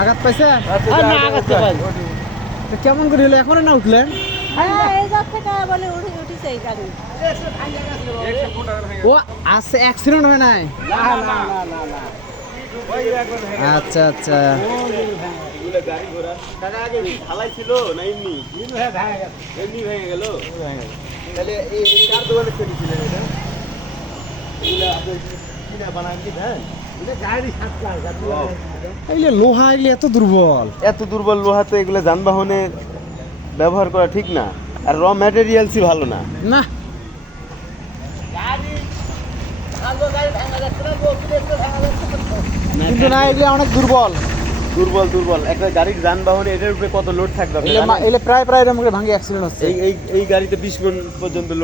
আঘাত পাইছে? কেমন করে হলো এখনো না উঠলেন? ও আছে, অ্যাক্সিডেন্ট হয় নাই? আচ্ছা আচ্ছা। লোহা এগুলো এত দুর্বল, এত দুর্বল লোহাতে এগুলো যানবাহনে ব্যবহার করা ঠিক না, আর র ম্যাটেরিয়ালসই ভালো না। না কিন্তু না, এগুলো অনেক দুর্বল। দুর্বল দুর্বল একটা গাড়ির যানবাহনে এটার উপরে কত লোড থাকবে? প্রায় এরকম করে ভাঙে অ্যাক্সিডেন্ট হচ্ছে। এই গাড়িতে 20 মণ পর্যন্ত লোড